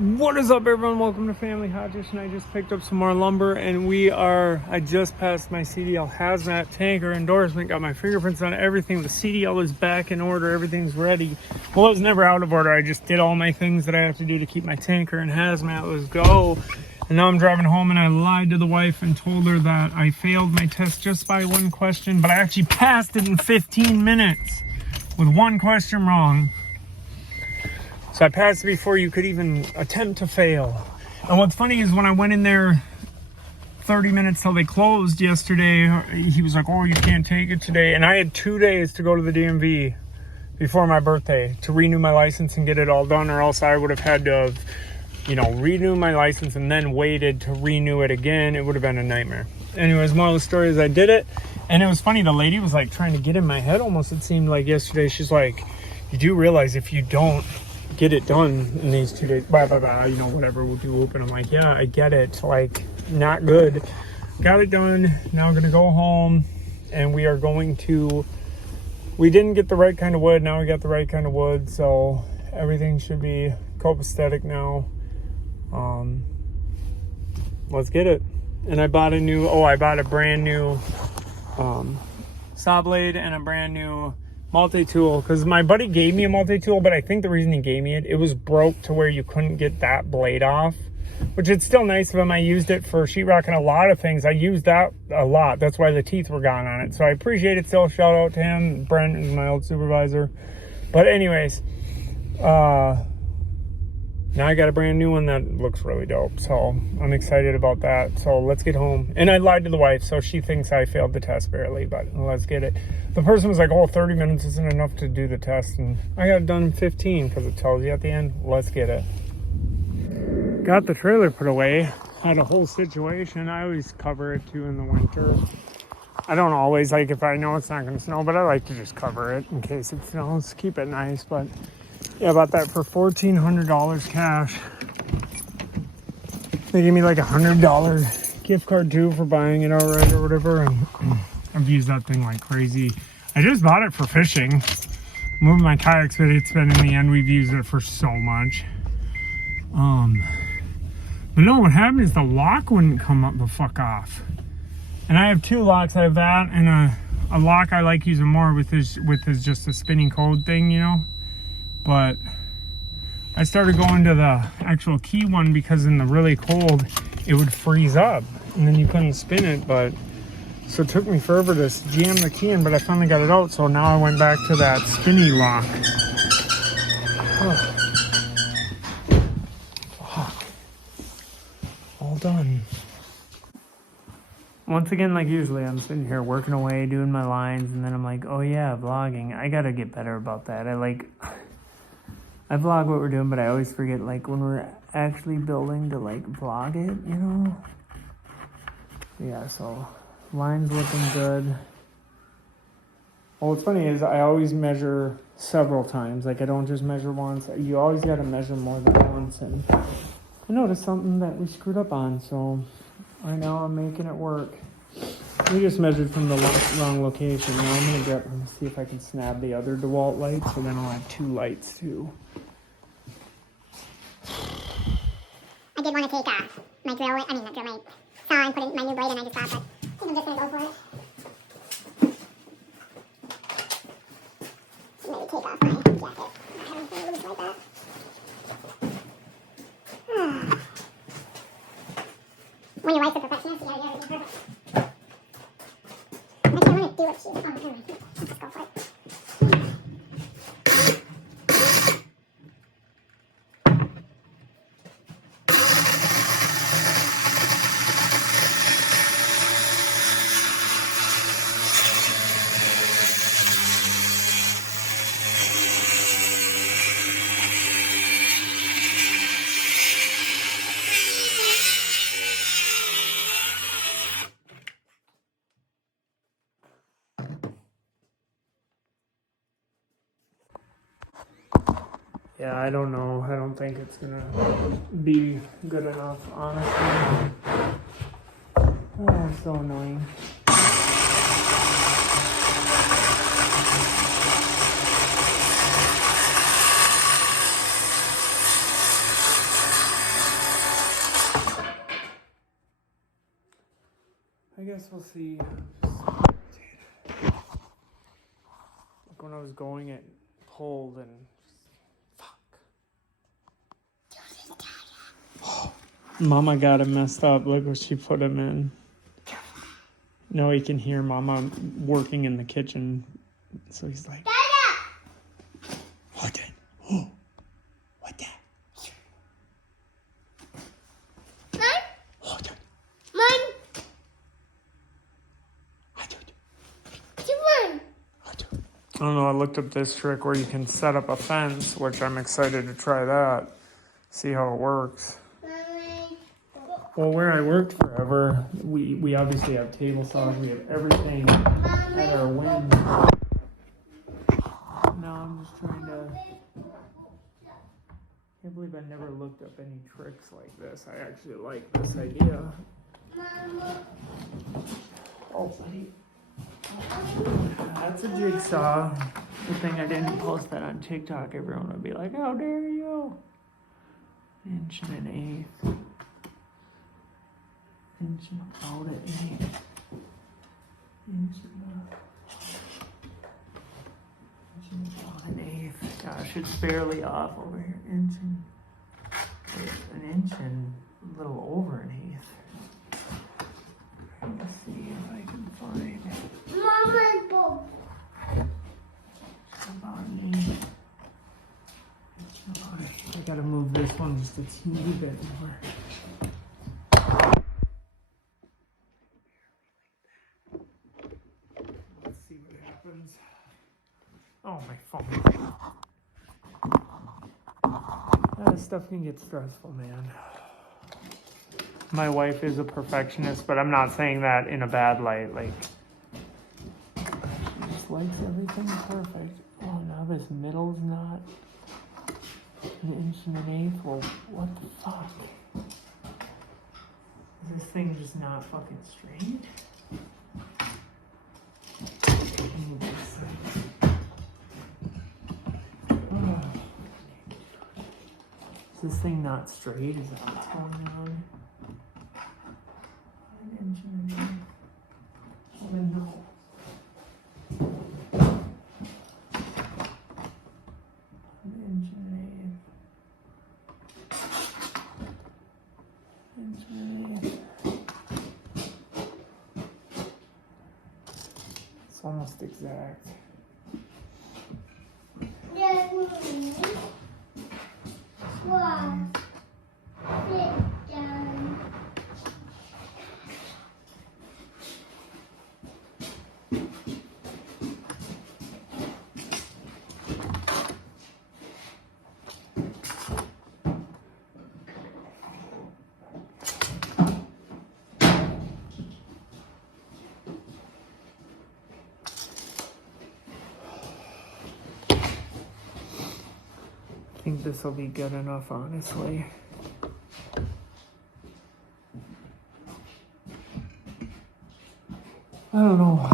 What is up, everyone? Welcome to Family Hot Dish, and I just picked up some more lumber, and I just passed my CDL hazmat tanker endorsement, got my fingerprints on everything. The CDL is back in order, everything's ready. Well, it was never out of order. I just did all my things that I have to do to keep my tanker and hazmat. Let's go. And now I'm driving home, and I lied to the wife and told her that I failed my test just by one question, but I actually passed it in 15 minutes with one question wrong. So I passed before you could even attempt to fail. And what's funny is when I went in there 30 minutes till they closed yesterday, he was like, oh, you can't take it today. And I had 2 days to go to the DMV before my birthday to renew my license and get it all done, or else I would have had to, renew my license and then waited to renew it again. It would have been a nightmare. Anyways, moral of the story is I did it. And it was funny, the lady was like trying to get in my head almost, it seemed like yesterday. She's like, you do realize if you don't get it done in these 2 days, whatever, we'll do whoop. And I'm like, yeah, I get it, like, not good. Got it done. Now I'm gonna go home, and we didn't get the right kind of wood. Now we got the right kind of wood, so everything should be copacetic now. Let's get it. And I bought a brand new saw blade and a brand new multi-tool, because my buddy gave me a multi-tool, but I think the reason he gave me it was broke to where you couldn't get that blade off, which it's still nice of him. I used it for sheetrock and a lot of things. I used that a lot. That's why the teeth were gone on it. So I appreciate it still. Shout out to him. Brent is my old supervisor. But anyways, now I got a brand new one that looks really dope. So I'm excited about that. So let's get home. And I lied to the wife, so she thinks I failed the test barely, but let's get it. The person was like, oh, 30 minutes isn't enough to do the test. And I got it done in 15 because it tells you at the end. Let's get it. Got the trailer put away. Had a whole situation. I always cover it too in the winter. I don't always, like, if I know it's not going to snow, but I like to just cover it in case it snows. Keep it nice. But yeah, about that for $1,400 cash. They gave me like $100 gift card too for buying it outright or whatever. And I've used that thing like crazy. I just bought it for fishing. Moving my kayaks, but it's been, in the end, we've used it for so much. But no, what happened is the lock wouldn't come up the fuck off. And I have two locks. I have that and a lock I like using more with his just a spinning code thing, But I started going to the actual key one because in the really cold, it would freeze up and then you couldn't spin it. But so it took me forever to jam the key in, but I finally got it out. So now I went back to that spinny lock. Oh. Fuck. All done. Once again, like usually, I'm sitting here working away, doing my lines, and then I'm like, oh yeah, vlogging. I gotta get better about that. I vlog what we're doing, but I always forget, like, when we're actually building to, like, vlog it, Yeah, so line's looking good. Well, what's funny is I always measure several times. Like, I don't just measure once. You always got to measure more than once. And I noticed something that we screwed up on, so right now I'm making it work. We just measured from the wrong location. Now I'm going to see if I can snap the other DeWalt lights, so then I'll have two lights too. I did want to take my drill, my saw and put in my new blade, and I just thought, but I'm just going to go for it. Maybe take off my jacket. I haven't seen it like that. When your wife's a perfectionist, you gotta get everything perfect. Actually, I want to do what she... Oh, never mind. Let's just go for it. Yeah, I don't know. I don't think it's gonna be good enough, honestly. Oh, it's so annoying. guess we'll see. Like when I was going, it pulled and fuck. Mama got him messed up. Look where she put him in. No, he can hear Mama working in the kitchen. So he's like, Dada! What that? Oh, what that? Mom? What that? Mom? I don't know, I looked up this trick where you can set up a fence, which I'm excited to try that. See how it works. Well, where I worked forever, we obviously have table saws, we have everything at our whim. Now I'm just trying to... Can't believe I never looked up any tricks like this. I actually like this idea. Oh, buddy. That's a jigsaw. Good thing I didn't post that on TikTok. Everyone would be like, how dare you? Inch and an eighth. Inch and about an eighth. Inch and about an eighth. Gosh, it's barely off over here. Inch and an inch and a little over an eighth. Let's see if I can find Mama's bowl. about an eighth. I gotta move this one just a teeny bit more. Let's see what happens. Oh, my phone. That stuff can get stressful, man. My wife is a perfectionist, but I'm not saying that in a bad light. Like, she just likes everything perfect. Oh, now this middle's not an inch and an eighth. Well, what the fuck? Is this thing just not fucking straight? Is this thing not straight? Is that what's going on? An inch and an eighth. Oh no. An inch and an eighth. Inch and an eighth. It's almost exact. Yes, Mommy. Wow. Sit down. I think this will be good enough, honestly. I don't know.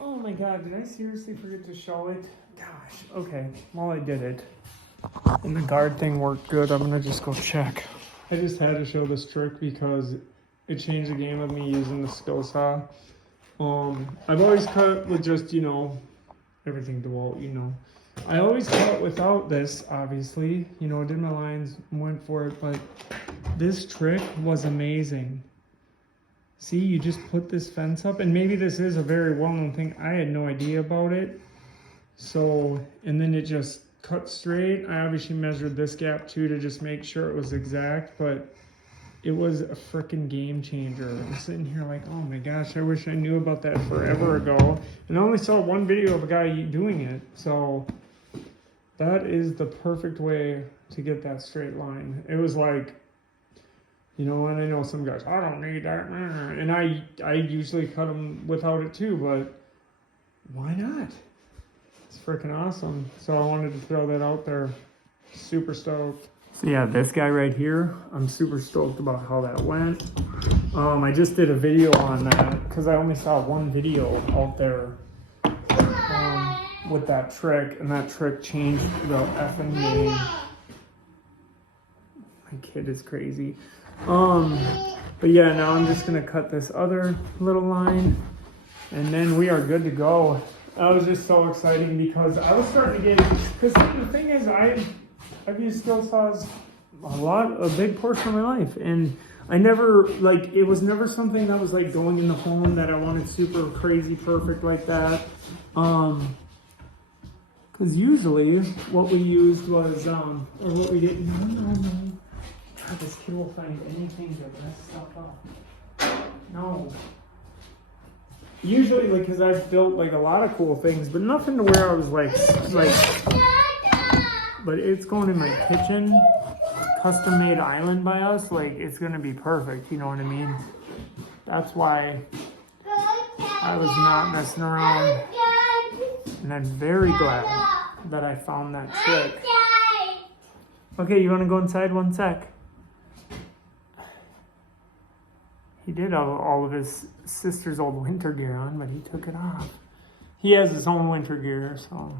Oh my god, did I seriously forget to show it? Gosh, okay. Well, I did it. And the guard thing worked good. I'm gonna just go check. I just had to show this trick because it changed the game of me using the skill saw. I've always cut with just, you know, everything DeWalt, you know. I always cut without this, obviously. You know, did my lines, went for it, but this trick was amazing. See, you just put this fence up, and maybe this is a very well-known thing. I had no idea about it. So, and then it just cut straight. I obviously measured this gap too to just make sure it was exact, but it was a freaking game changer. I'm sitting here like, oh my gosh, I wish I knew about that forever ago. And I only saw one video of a guy doing it. So that is the perfect way to get that straight line. It was like, you know, and I know some guys, I don't need that. And I usually cut them without it too, but why not? It's freaking awesome. So I wanted to throw that out there. Super stoked. So yeah, this guy right here, I'm super stoked about how that went. I just did a video on that because I only saw one video out there with that trick, and that trick changed the effing game. My kid is crazy. But yeah, now I'm just gonna cut this other little line and then we are good to go. That was just so exciting because I was starting to get, because the thing is I've used skill saws a big portion of my life, and I never, like, it was never something that was like going in the home that I wanted super crazy perfect like that. Because usually what we used was, or what we didn't, no. God, this kid will find anything to mess stuff up. No. Usually, like, because I've built like a lot of cool things, but nothing to where I was like, but it's going in my kitchen, custom made island by us. Like, it's gonna be perfect. You know what I mean? That's why I was not messing around, and I'm very glad that I found that trick. Okay, you want to go inside 1 sec? He did have all of his sister's old winter gear on, but he took it off. He has his own winter gear, so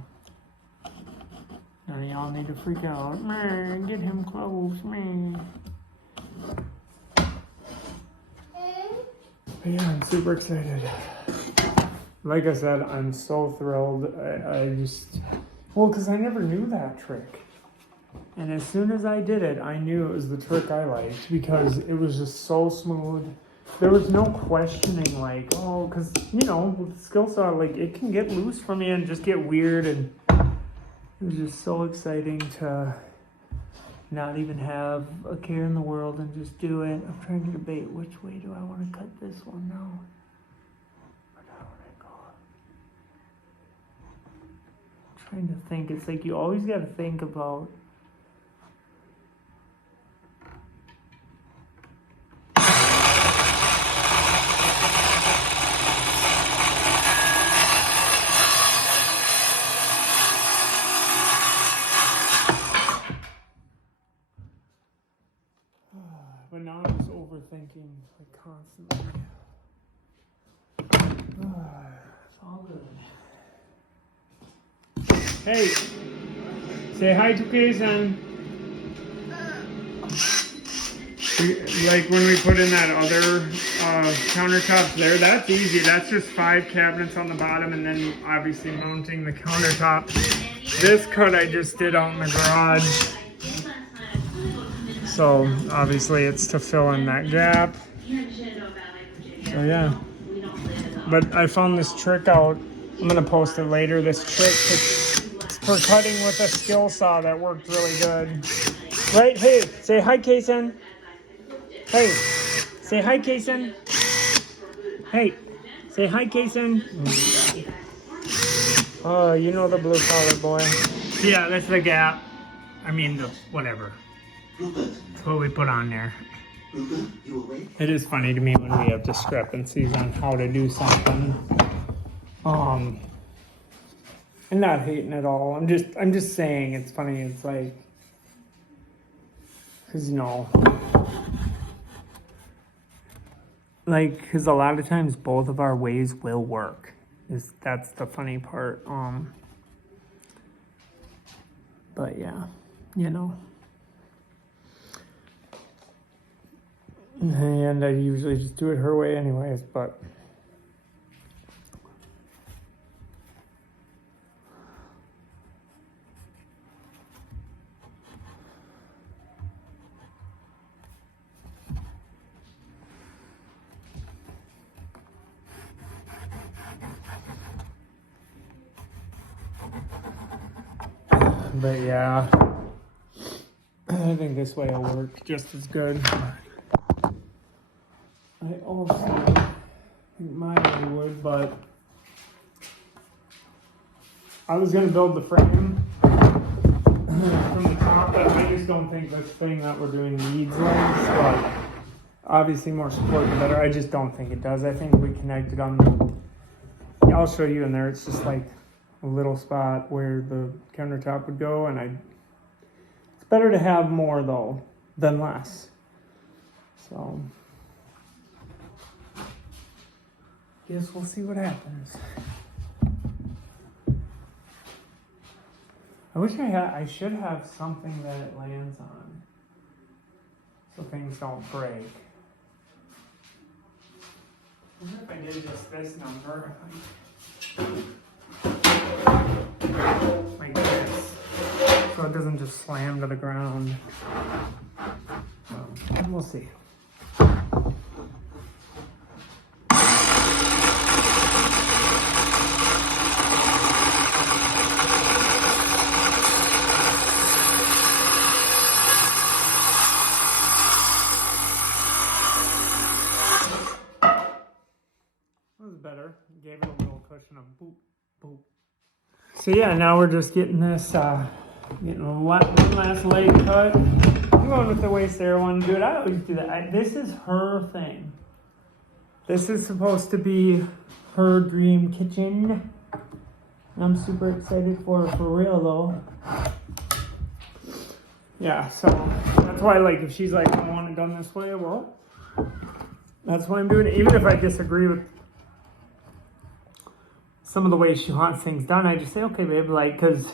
none of y'all need to freak out. Man, get him clothes, man. But yeah, I'm super excited. Like I said, I'm so thrilled. Because I never knew that trick. And as soon as I did it, I knew it was the trick I liked because it was just so smooth. There was no questioning, like, oh, because, you know, with the skill saw, like, it can get loose from you and just get weird. And it was just so exciting to not even have a care in the world and just do it. I'm trying to debate which way do I want to cut this one now. Where do I want to go? I'm trying to think. It's like you always got to think about. But now I'm just overthinking, like, constantly. It's all good. Hey, say hi to Jason. Like when we put in that other countertops there, that's easy. That's just 5 cabinets on the bottom and then obviously mounting the countertop. This cut I just did out in the garage. So obviously it's to fill in that gap. So yeah. But I found this trick out. I'm gonna post it later. This trick for cutting with a skill saw that worked really good. Right? Hey, say hi, Kason. Hey, say hi, Kason. Hey, say hi, Kason. Oh, you know the blue collar boy. Yeah, that's the gap. I mean the whatever. That's what we put on there. It is funny to me when we have discrepancies on how to do something. I'm not hating at all. I'm just saying it's funny. It's like, cause you know, like, cause a lot of times both of our ways will work. That's the funny part. But yeah, you know. And I usually just do it her way anyways, but yeah, I think this way will work just as good. I also think my way would, but I was going to build the frame from the top, but I just don't think this thing that we're doing needs legs, but obviously more support the better. I just don't think it does. I think we connected on the, I'll show you in there, it's just like a little spot where the countertop would go, and it's better to have more though than less. So guess we'll see what happens. I wish I should have something that it lands on. so things don't break. I wonder if I did just this number, like this, so it doesn't just slam to the ground. So, we'll see. Better. Gave it a little cushion of boop, boop. So yeah, now we're just getting this, getting one last leg cut. I'm going with the waist there one, dude. I always do that. This is her thing. This is supposed to be her dream kitchen. I'm super excited for her, for real though. Yeah, so that's why, like, if she's like, I want it done this way, well, that's why I'm doing it. Even if I disagree with some of the ways she wants things done, I just say, okay, babe, like, because,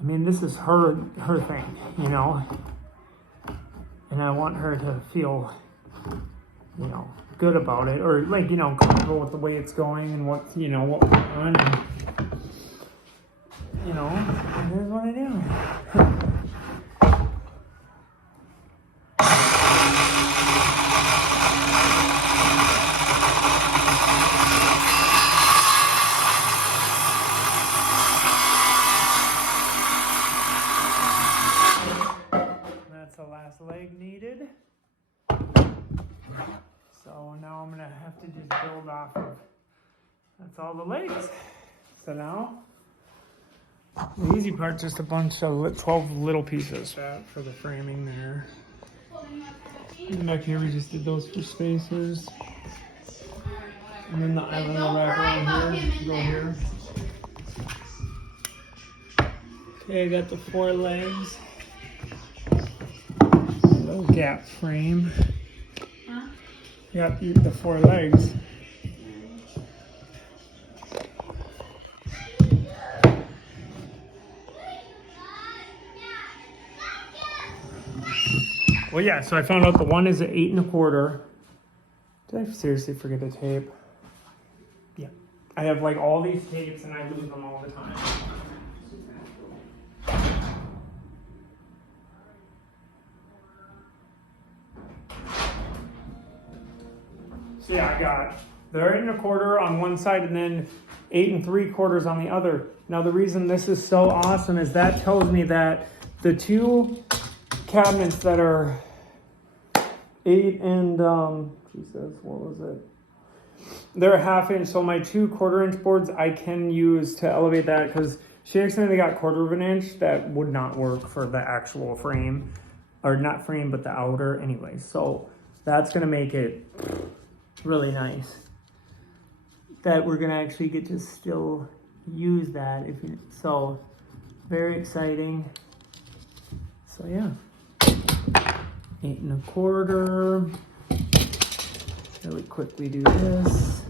I mean, this is her thing, you know, and I want her to feel, you know, good about it, or, like, you know, comfortable with the way it's going and what, you know, what we're doing, and, you know, here's what I do. Leg needed. So now I'm gonna have to just build off of, that's all the legs. So now the easy part, just a bunch of 12 little pieces for the framing there. And back here we just did those for spacers, and then the island will wrap around here, go here. Okay, I got the 4 legs. Gap frame. Huh? Got the 4 legs. Well, yeah, so I found out the one is an 8 1/4. Did I seriously forget a tape? Yeah. I have like all these tapes and I lose them all the time. So yeah, I got the 8 1/4 on one side and then 8 3/4 on the other. Now the reason this is so awesome is that tells me that the 2 cabinets that are 8 and, Jesus, what was it? They're a 1/2 inch, so my 2 1/4 inch boards I can use to elevate that, because she accidentally got 1/4 inch that would not work for the actual frame, or not frame, but the outer anyway. So that's gonna make it really nice that we're gonna actually get to still use that. So very exciting. So yeah, 8 1/4. Really quickly do this.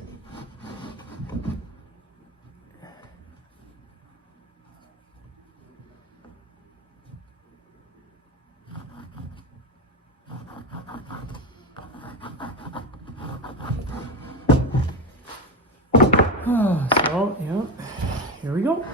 So, yeah, here we go.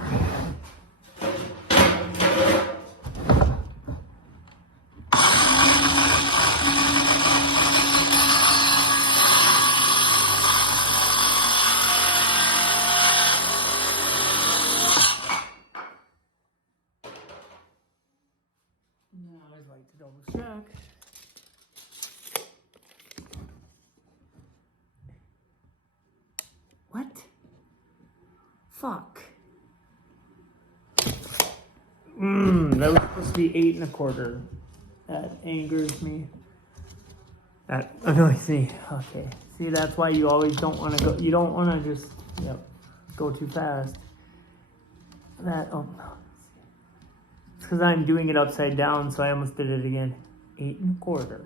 I always like to double check. What? Fuck. That was supposed to be 8 1/4. That angers me. That annoys me. Okay. See, that's why you always don't want to go. You don't want to just, go too fast. That, oh no. It's because I'm doing it upside down, so I almost did it again. 8 1/4.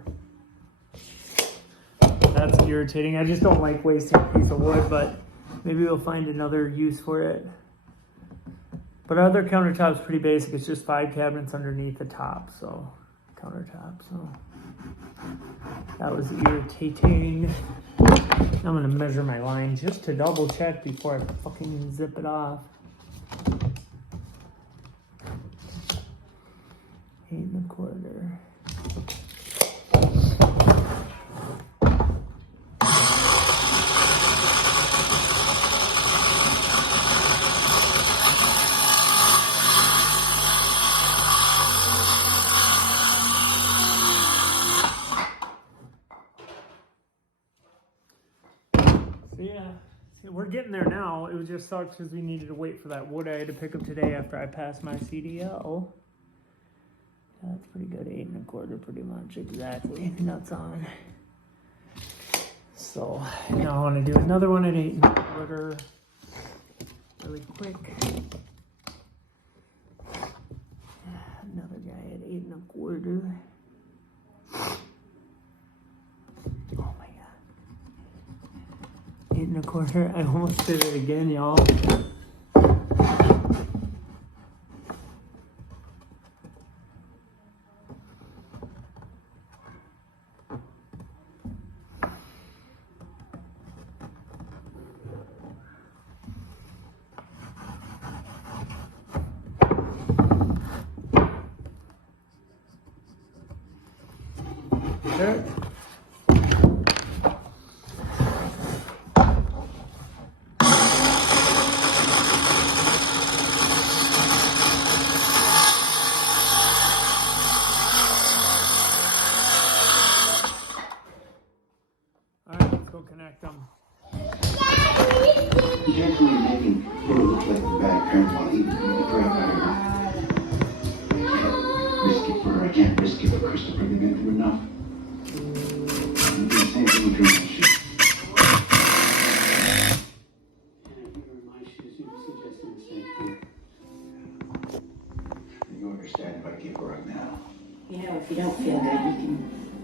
That's irritating. I just don't like wasting a piece of wood, but maybe we'll find another use for it. But our other countertop's pretty basic. It's just 5 cabinets underneath the top, so countertop, so that was irritating. I'm gonna measure my line just to double check before I fucking zip it off. 8 1/4. Yeah, see, we're getting there now. It was just sucks because we needed to wait for that wood I had to pick up today after I passed my CDL. That's pretty good, 8 1/4, pretty much exactly. Nuts on. So now I want to do another one at 8 1/4, really quick. Another guy at 8 1/4. Oh my god. 8 1/4. I almost did it again, y'all. There. Alright, let's go connect them. You're definitely making her look like a bad grandma, even when you pray about her. I can't risk it for her. I can't risk it for Christopher. They've been through enough. I'm doing the same thing with grandma shit. And if you were in my shoes, you'd be suggesting the same thing. You understand if I give her up now? You know, if you don't feel good, you can...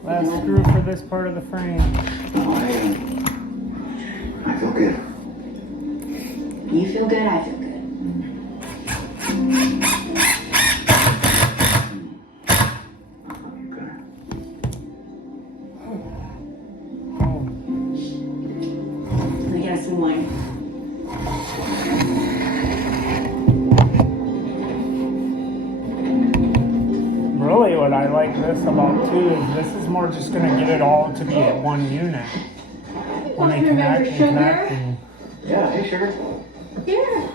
Last screw for this part of the frame. Oh, I feel good. You feel good, I feel good. Let me get us some wine. Really, what I like this about too is this is more just gonna get it all to be at one unit. When they connect and connect and... Yeah, hey, sugar. Yeah.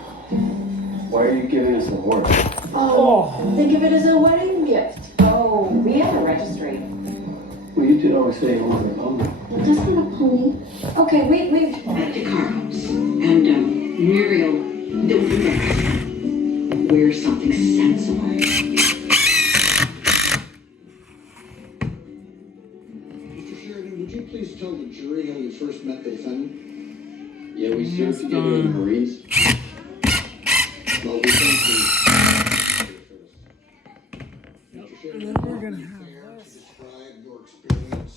Why are you giving us the horse? Oh, think of it as a wedding gift. Oh, we have a registry. Well, you did always say you wanted a pony. Well, just not a pony. Okay, wait. Back to Carlos. And, Muriel, don't forget. Wear something sensible. Mr. Sheridan, would you please tell the jury how you first met the defendant? Yeah, we served together in the Marines. Well, we thank you. Mr. Sheridan, We're gonna have this. describe your experience.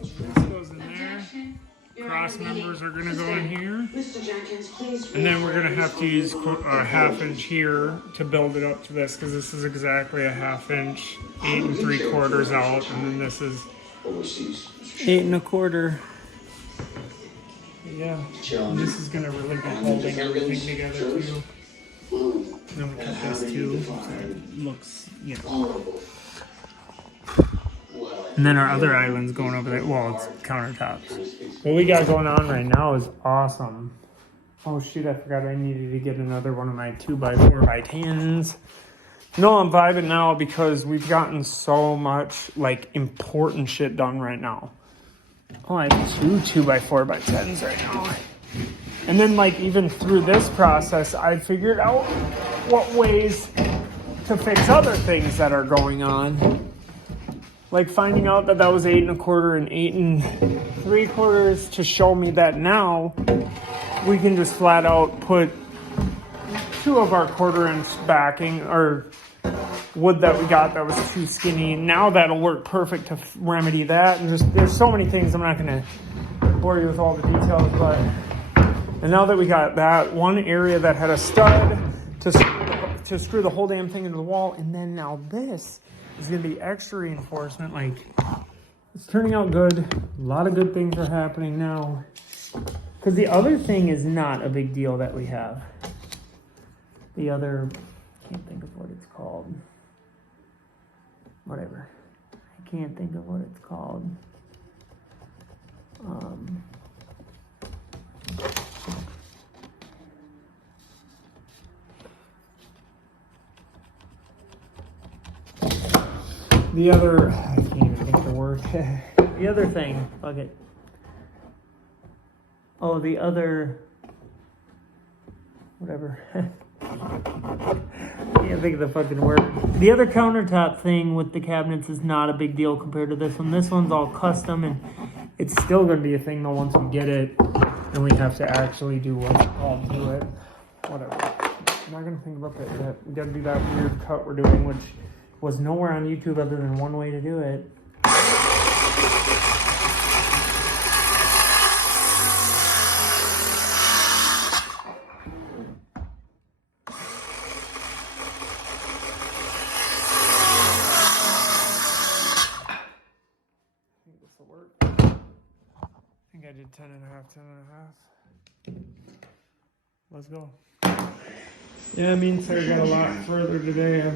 This goes in there. Cross members are gonna go in here. Mr. Jenkins, please. And then we're gonna have to use a 1/2 inch here to build it up to this because this is exactly a 1/2 inch, 8 3/4 out, and then this is Overseas. 8 1/4. Yeah, and this is gonna really be holding everything together too. And I'm gonna cut this too, so it looks, you know. And then our other island's going over there. Well, it's countertops. What we got going on right now is awesome. Oh shoot, I forgot I needed to get another one of my 2x4x10s. No, I'm vibing now because we've gotten so much like important shit done right now. Oh, I have 2x4x10s right now. And then like even through this process, I figured out what ways to fix other things that are going on. Like finding out that was 8 1/4 and 8 3/4 to show me that now we can just flat out put 2 of our 1/4 inch backing or wood that we got that was too skinny. Now that'll work perfect to remedy that. And just there's so many things. I'm not going to bore you with all the details, but and now that we got that one area that had a stud to screw the whole damn thing into the wall, and then now this. is going to be extra reinforcement. Like, it's turning out good. A lot of good things are happening now. Because the other thing is not a big deal that we have. The other, I can't think of what it's called. Whatever. I can't think of what it's called. The other, I can't even think of the word. The other thing, fuck it. Oh, the other, whatever. Can't think of the fucking word. The other countertop thing with the cabinets is not a big deal compared to this one. This one's all custom, and it's still going to be a thing though once we get it, and we have to actually do what's called do it. Whatever. I'm not going to think about that yet. We got to do that weird cut we're doing, which was nowhere on YouTube other than one way to do it. I did 10 and a half. Let's go. Yeah, me and Sarah got a lot further today.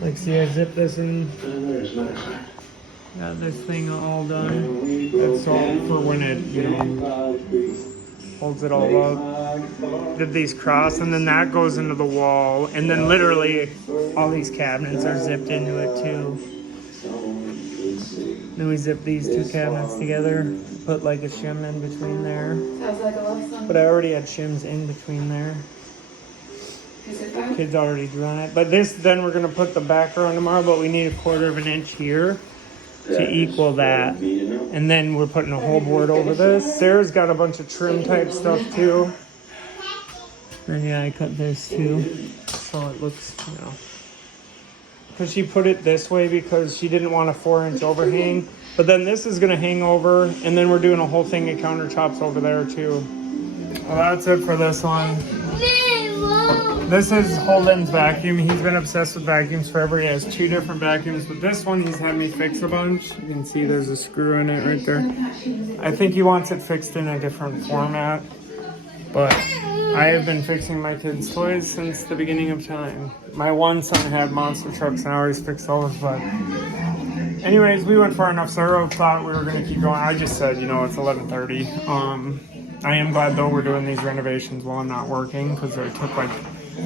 Like, see, I zipped this in. Got this thing all done. That's all for when it, you know, holds it all up. Did these cross, and then that goes into the wall. And then literally all these cabinets are zipped into it too. Then we zip these two cabinets together, put like a shim in between there. Sounds like a love song. But I already had shims in between there. Is it fun? Kids already drawn it. But this, then we're gonna put the backer on tomorrow, but we need 1/4 of an inch here to equal that. And then we're putting a whole board over this. Sarah's got a bunch of trim type stuff too. And yeah, I cut this too. So it looks, you know. Because she put it this way because she didn't want a 4-inch overhang. But then this is going to hang over, and then we're doing a whole thing of countertops over there too. Well, that's it for this one. This is Holden's vacuum. He's been obsessed with vacuums forever. He has 2 different vacuums, but this one he's had me fix a bunch. You can see there's a screw in it right there. I think he wants it fixed in a different format, but I have been fixing my kids' toys since the beginning of time. My one son had monster trucks and I always fixed those, but anyways, we went far enough. Sarah thought we were going to keep going. I just said, you know, it's 11:30. I am glad though we're doing these renovations while I'm not working, because I took like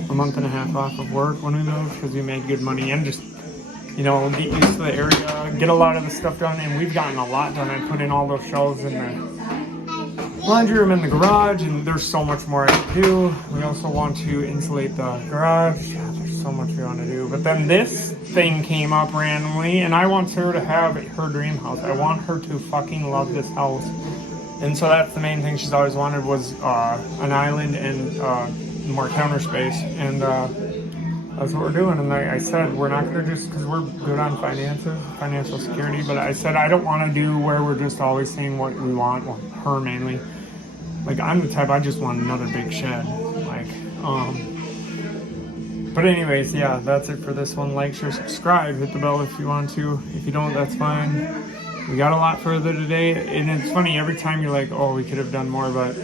a month and a half off of work when we moved because we made good money and just, you know, get used to the area, get a lot of the stuff done, and we've gotten a lot done. I put in all those shelves in the laundry room in the garage, and there's so much more I can do. We also want to insulate the garage. Yeah, there's so much we want to do. But then this thing came up randomly, and I want Sarah to have her dream house. I want her to fucking love this house. And so that's the main thing she's always wanted, was an island and more counter space. And that's what we're doing. And like I said, we're not going to just, because we're good on finances, financial security, but I said I don't want to do where we're just always saying what we want, well, her mainly. Like, I'm the type, I just want another big shed. Like, but anyways, yeah, that's it for this one. Like, share, subscribe, hit the bell if you want to. If you don't, that's fine. We got a lot further today, and it's funny, every time you're like, oh, we could have done more, but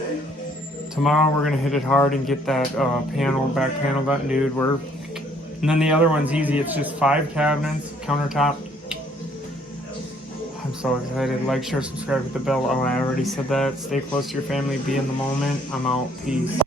tomorrow we're going to hit it hard and get that back panel done, dude. And then the other one's easy. It's just 5 cabinets, countertop. I'm so excited. Like, share, subscribe, hit the bell. Oh, I already said that. Stay close to your family. Be in the moment. I'm out. Peace.